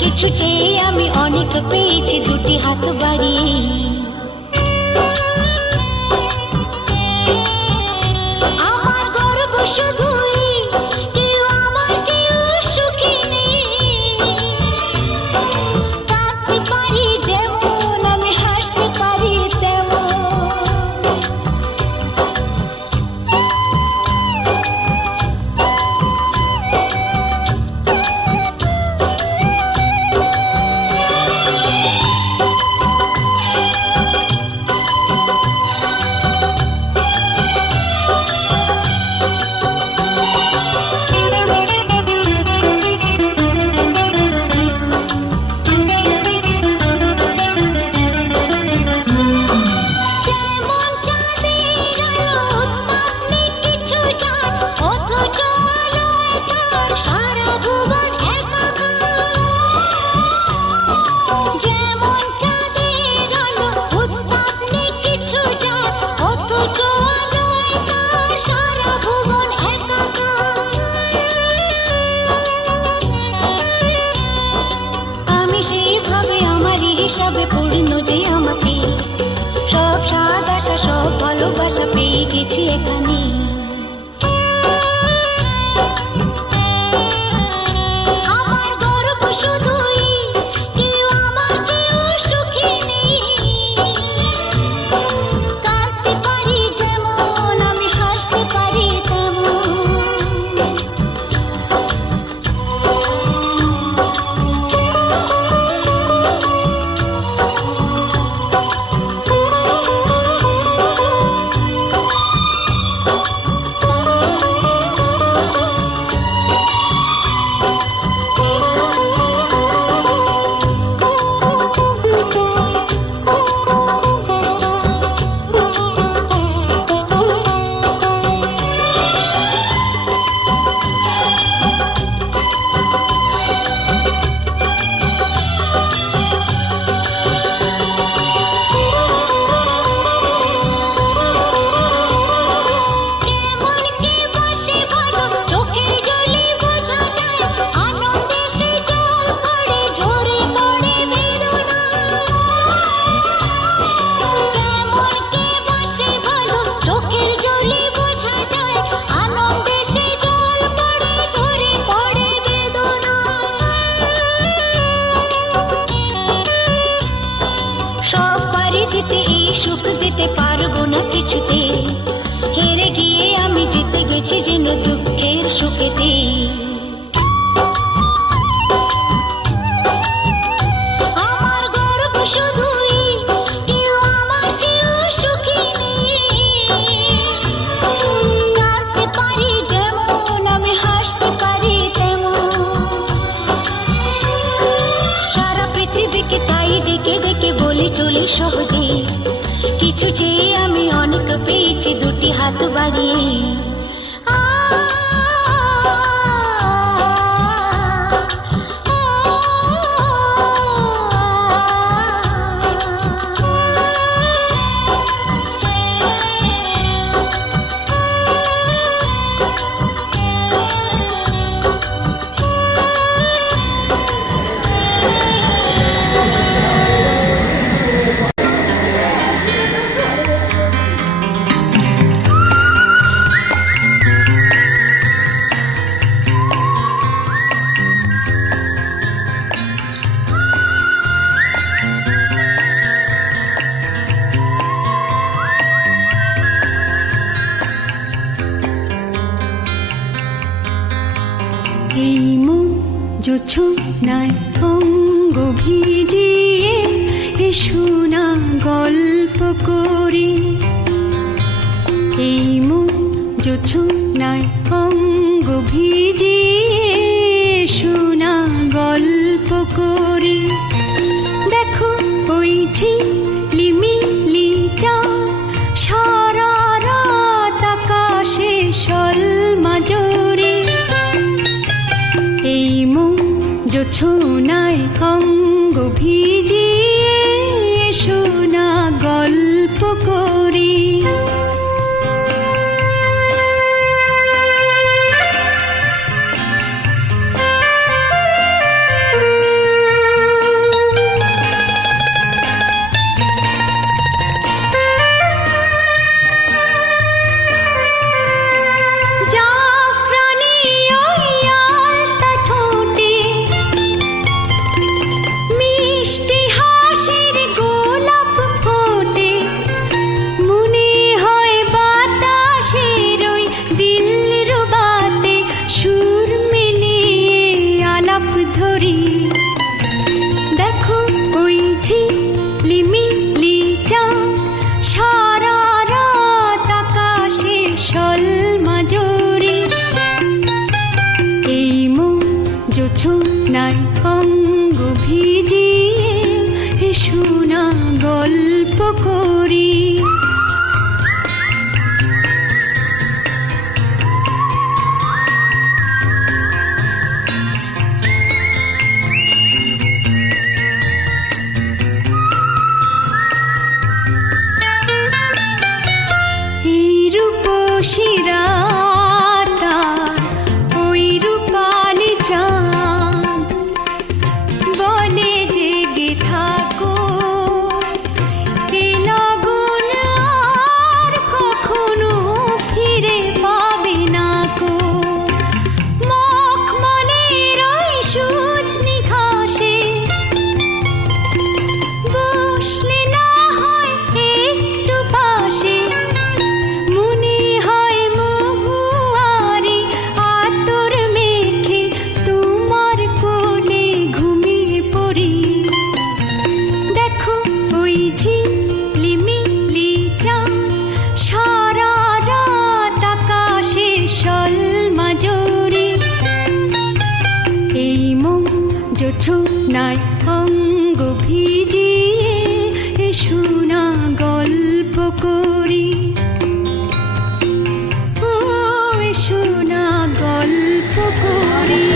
কিছু চেয়ে আমি অনেক পেয়েছি দুটি হাত বাড়িয়ে। আমার গর্ব শুধুই কেউ আমার চেয়েও সুখী নেই। কাঁদতে পারি যেমন আমি হাসতে পারি তেমন। হিসাবে পূর্ণ যে আমাকে সব স্বাদ আশা সব ভালোবাসা পেয়ে গেছি এখানে। আমার গর্ব শুধুই কেউ আমার চেয়েও সুখী নেই। কাঁদতে পারি যেমন আমি হাসতে পারি তেমন। সুখ দিতে পারবো না কিছুতে, হেরে গিয়ে আমি জিতে গেছি যেন দুঃখের সুখেতে। আমার গর্ব শুধুই কেউ আমার চেয়েও সুখী নেই। কাঁদতে পারি যেমন আমি হাসতে পারি তেমন। সারা পৃথিবীকে তাই ডেকে ডেকে বলে চলি সহজে, কিছু চেয়ে আমি অনেক পেয়েছি দুটি হাত বাড়িয়ে। এই মুখ জোছনায় অঙ্গ ভিজিয়ে এসো না গল্প করি। এই মুখ জোছনায় অঙ্গ ভিজিয়ে এসো না গল্প করি। দেখো ওই ঝিলিমিলি চাঁদ সারা রাত আকাশে সলমাজরে। এই মুখ জোছনায় অঙ্গ ভিজিয়ে এসো না গল্প করি। অঙ্গ ভিজিয়ে এসো না গল্প করি। এই রূপসী রাত আর ওই রূপালি চাঁদ বলে জেগে থাকো, এ লগন আর কখনো ফিরে পাবে না কো। মখমলের ওই সূঝনি ঘাসে বসলে না হয় একটু পাশে, মনে হয় মহুয়ারি আতর মেখে তোমার কোলে ঘুমিয়ে পড়ি। দেখো ওই ঝিলিমিলি চাঁদ সারা রাত আকাশে সলমাজরি। এই মন জোছনায় অঙ্গ ভিজিয়ে এসো না গল্প করি। ও এসো না গল্প করি।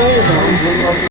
নেই এটা